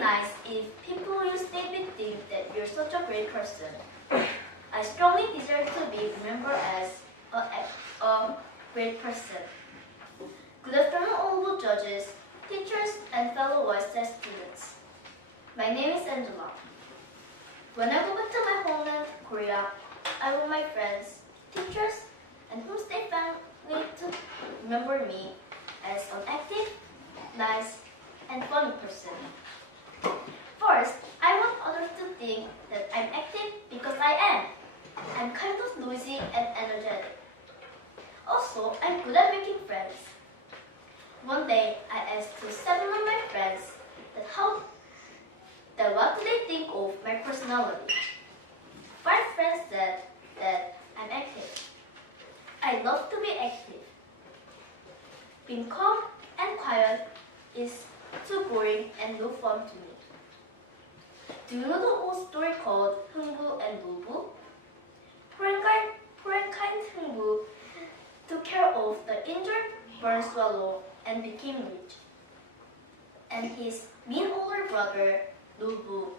nice if people you stay with think that you're such a great person. I strongly desire to be remembered as a great person. Good afternoon, all good judges, teachers, and fellow voiceless students. My name is Angela. When I go back to my homeland, Korea, I want my friends, teachers, and homestay family to remember me as an active, nice, and funny person. First, I want others to think that I'm active because I am. I'm kind of noisy and energetic. Also, I'm good at making friends. One day, I asked to 7 of my friends that what do they think of my personality. 5 friends said that I'm active. I love to be active. Being calm and quiet is too boring and no fun to me. Do you know the old story called 흥부 and 노부? Poor and kind 흥부 took care of the injured barn swallow and became rich. And his mean older brother, 노부,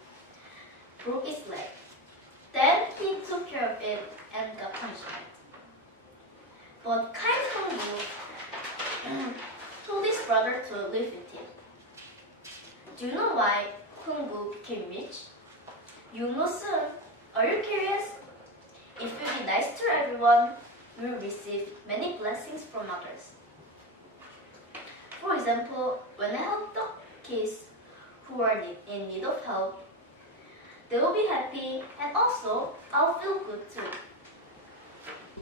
broke his leg. Then he took care of it and got punishment. But kind 흥부 told his brother to live with him. Do you know why 흥부 became rich? You'll know soon. Are you curious? If you be nice to everyone, you will receive many blessings from others. For example, when I help the kids who are in need of help, they will be happy and also I'll feel good too.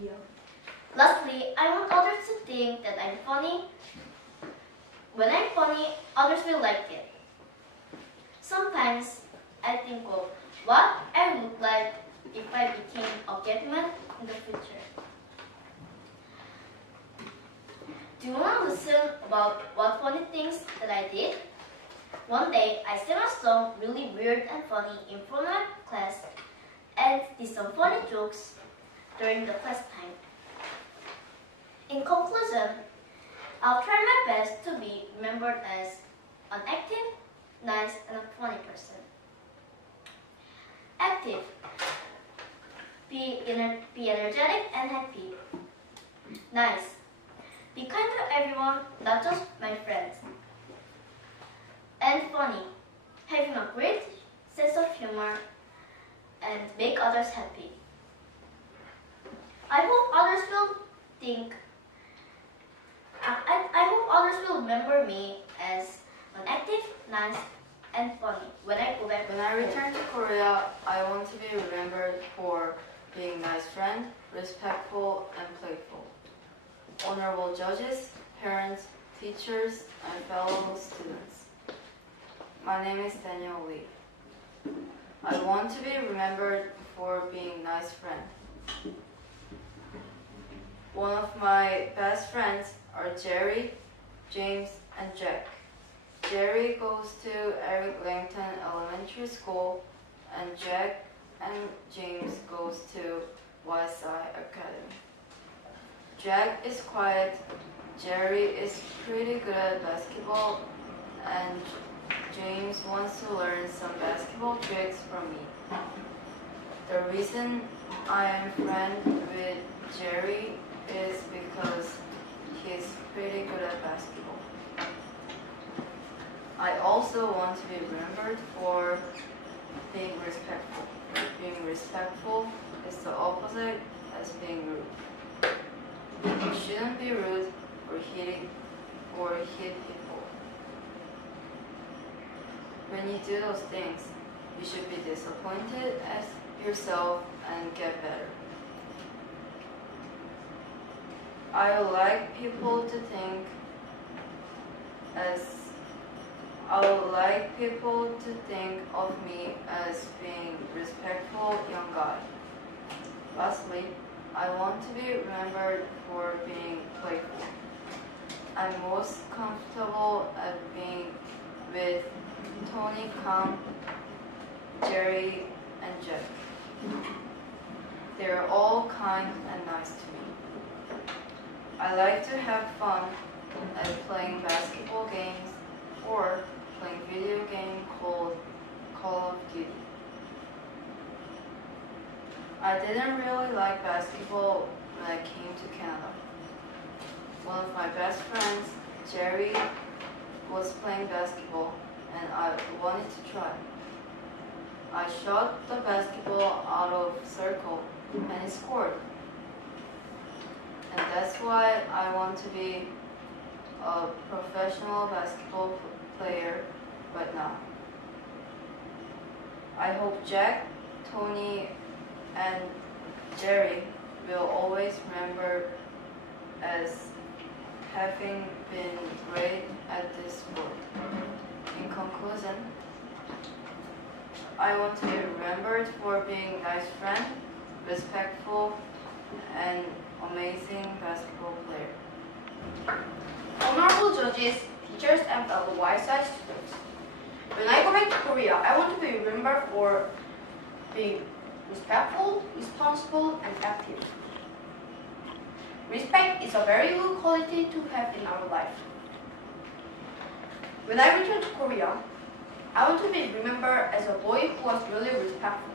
Yeah. Lastly, I want others to think that I'm funny. When I'm funny, others will like it. Sometimes I think of what I would look like if I became a caveman in the future. Do you want to listen about what funny things that I did? One day, I sang a song really weird and funny in front of my class and did some funny jokes during the class time. In conclusion, I'll try my best to be remembered as an active, nice, and a funny person. Active. Be energetic and happy. Nice. Be kind to everyone, not just my friends. And funny. Having a great sense of humor and make others happy. I hope others will think. I hope others will remember me as an active, nice, and funny when I go back. When I return to Korea, I want to be remembered for being nice friend, respectful, and playful. Honorable judges, parents, teachers, and fellow students. My name is Daniel Lee. I want to be remembered for being nice friend. One of my best friends are Jerry, James, and Jack. Jerry goes to Eric Langton Elementary School, and Jack and James goes to YSI Academy. Jack is quiet, Jerry is pretty good at basketball, and James wants to learn some basketball tricks from me. The reason I am friends with Jerry is because he's pretty good at basketball. I also want to be remembered for being respectful. Being respectful is the opposite as being rude. You shouldn't be rude or hit people. When you do those things, you should be disappointed at yourself and get better. I would like people to think of me as being respectful young guy. Lastly, I want to be remembered for being playful. I'm most comfortable at being with Tony, Kang, Jerry, and Jack. They're all kind and nice to me. I like to have fun at playing basketball games or playing video game called Call of Duty. I didn't really like basketball when I came to Canada. One of my best friends, Jerry, was playing basketball and I wanted to try. I shot the basketball out of circle and he scored. And that's why I want to be a professional basketball player right now. I hope Jack, Tony, and Jerry will always remember as having been great at this sport. In conclusion, I want to be remembered for being a nice friend, respectful, and amazing basketball player. Honorable judges, teachers, and fellow YSI students. When I go back to Korea, I want to be remembered for being respectful, responsible, and active. Respect is a very good quality to have in our life. When I return to Korea, I want to be remembered as a boy who was really respectful.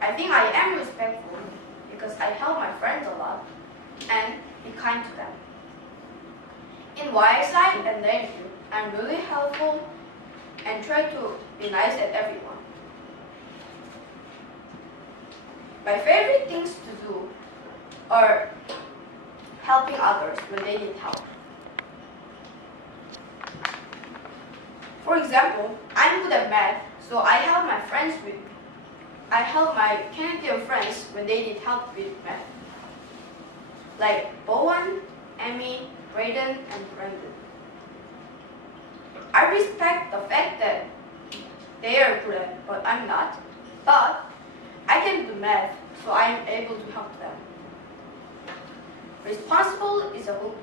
I think I am respectful because I help my friends a lot and be kind to them. In YSI and later, I'm really helpful and try to be nice at everyone. My favorite things to do are helping others when they need help. For example, I'm good at math, so I help my Canadian friends when they need help with math. Like Bowen, Emmy, Brayden, and Brandon. I respect the fact that they are good at, but I'm not. But I can do math, so I am able to help them. Responsible is a good.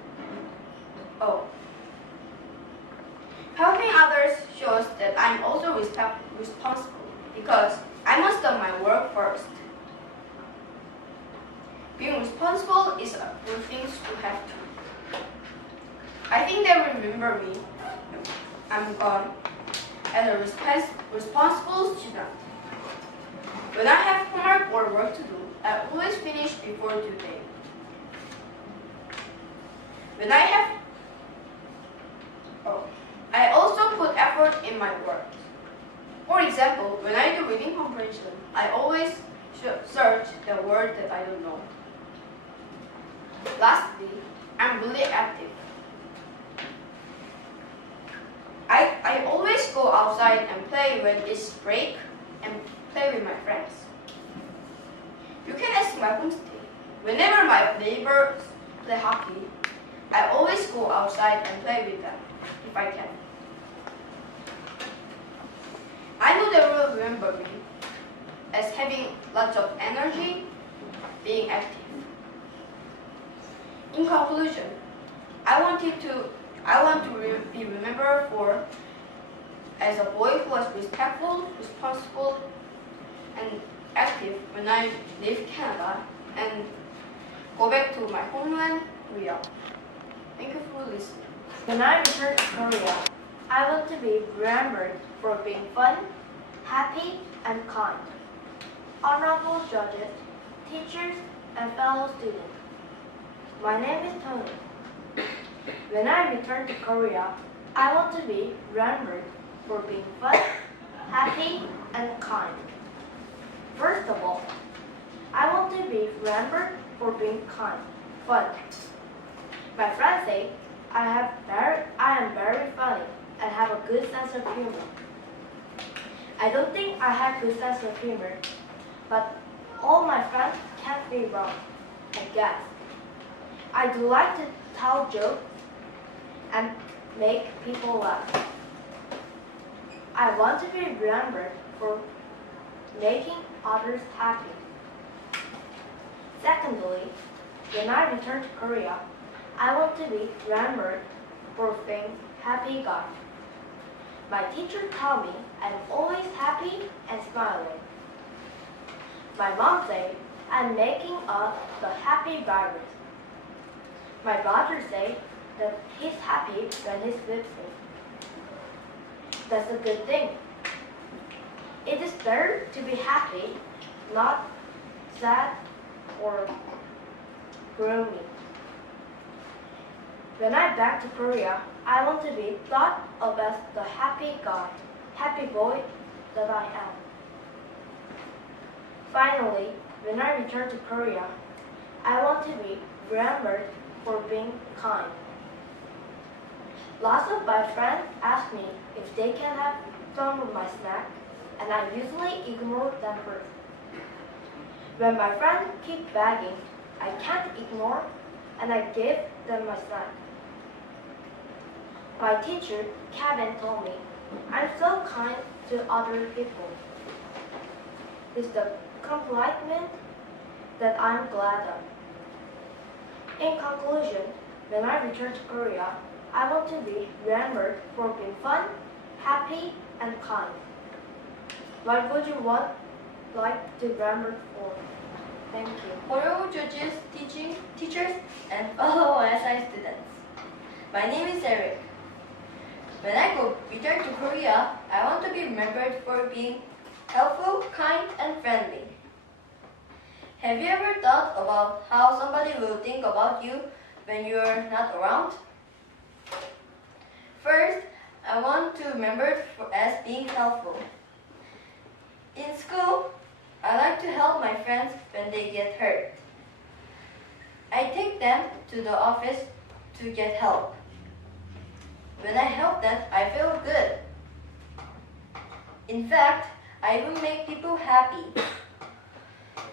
Helping others shows that I'm also responsible because I must do my work first. Being responsible is a good thing to have too. I think they will remember me. I'm gone as a responsible student. When I have homework or work to do, I always finish before due date. When I also put effort in my work. For example, when I do reading comprehension, I always search the word that I don't know. Lastly, I'm really active. I always go outside and play when it's break and play with my friends. You can ask my homestay. Whenever my neighbors play hockey, I always go outside and play with them if I can. I know they will remember me as having lots of energy, being active. In conclusion, I want to be remembered for as a boy who was respectful, responsible, and active when I leave Canada and go back to my homeland, Korea. Thank you for listening. When I return to Korea, I want to be remembered for being fun, happy, and kind. Honorable judges, teachers, and fellow students. My name is Tony. When I return to Korea, I want to be remembered for being fun, happy, and kind. First of all, I want to be remembered for being fun. My friends say I am very funny and have a good sense of humor. I don't think I have good sense of humor, but all my friends can't be wrong, I guess. I do like to tell jokes and make people laugh. I want to be remembered for making others happy. Secondly, when I return to Korea, I want to be remembered for being happy guy. My teacher taught me I'm always happy and smiling. My mom said I'm making up the happy virus. My brother said that he's happy when he's with me. That's a good thing. It is better to be happy, not sad or gloomy. When I'm back to Korea, I want to be thought of as the happy guy, happy boy that I am. Finally, when I return to Korea, I want to be remembered for being kind. Lots of my friends ask me if they can have some of my snack, and I usually ignore them first. When my friends keep begging, I can't ignore, and I give them my snack. My teacher, Kevin, told me, I'm so kind to other people. It's the compliment that I'm glad of. In conclusion, when I return to Korea, I want to be remembered for being fun, happy, and kind. What would you like to be remembered for? Thank you. Honorable judges, teachers, and fellow OSI students. My name is Eric. When I return to Korea, I want to be remembered for being helpful, kind, and friendly. Have you ever thought about how somebody will think about you when you are not around? First, I want to be remembered as being helpful. In school, I like to help my friends when they get hurt. I take them to the office to get help. When I help them, I feel good. In fact, I even make people happy.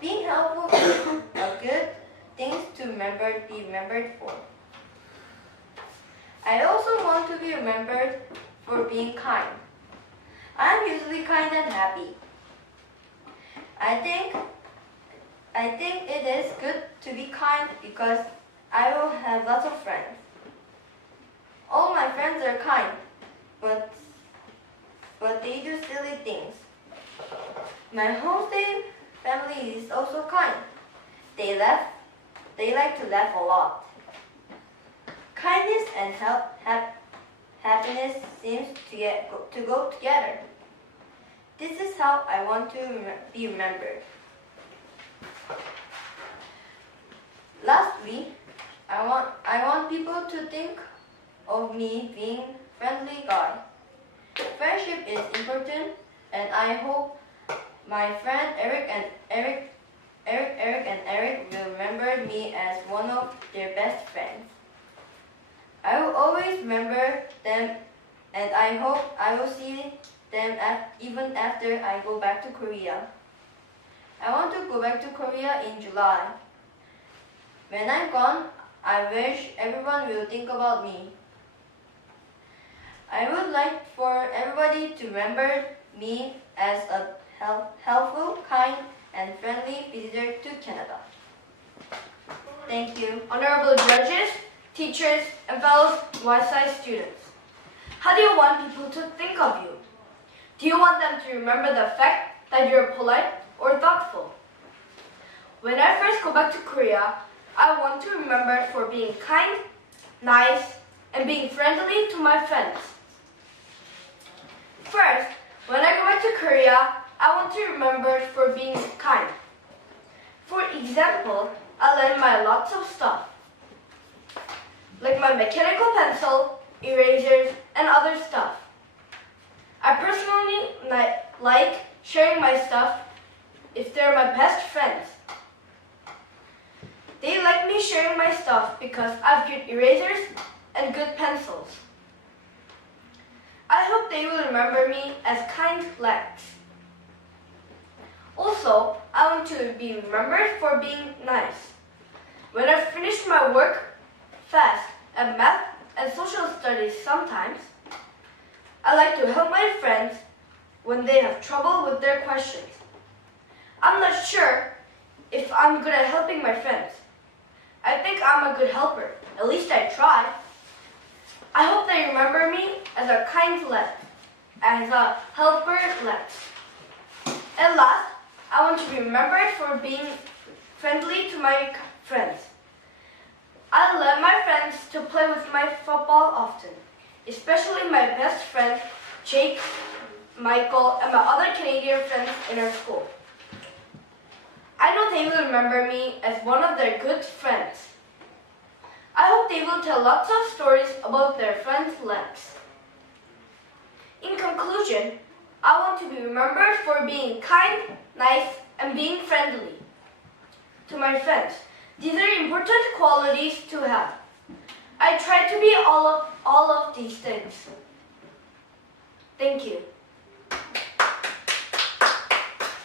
Being helpful is a good thing to be remembered for. I also want to be remembered for being kind. I am usually kind and happy. I think it is good to be kind because I will have lots of friends. All my friends are kind, but they do silly things. My homestay family is also kind. They like to laugh a lot. Kindness and happiness seems to go together. This is how I want to be remembered. Lastly, I want people to think of me being friendly guy. Friendship is important, and I hope my friend Eric will remember me as one of their best friends. I will always remember them, and I hope I will see them even after I go back to Korea. I want to go back to Korea in July. When I'm gone, I wish everyone will think about me. I would like for everybody to remember me as a helpful, kind, and friendly visitor to Canada. Thank you. Honorable judges, teachers, and fellow YSI students. How do you want people to think of you? Do you want them to remember the fact that you're polite or thoughtful? When I first go back to Korea, I want to remember for being kind, nice, and being friendly to my friends. First, when I go back to Korea, I want to remember for being kind. For example, I lend my lots of stuff, like my mechanical pencil, erasers, and other stuff. I personally like sharing my stuff if they're my best friends. They like me sharing my stuff because I've good erasers and good pencils. I hope they will remember me as kind Lex. Also, I want to be remembered for being nice. When I finish my work fast at math and social studies sometimes, I like to help my friends when they have trouble with their questions. I'm not sure if I'm good at helping my friends. I think I'm a good helper. At least I try. I hope they remember me as a kind Lex, as a helper Lex. And last, I want to be remembered for being friendly to my friends. I let my friends to play with my football often, especially my best friend, Jake, Michael, and my other Canadian friends in our school. I know they will remember me as one of their good friends. I hope they will tell lots of stories about their friends' lives. In conclusion, I want to be remembered for being kind, nice, and being friendly. To my friends, these are important qualities to have. I try to be all of these things. Thank you.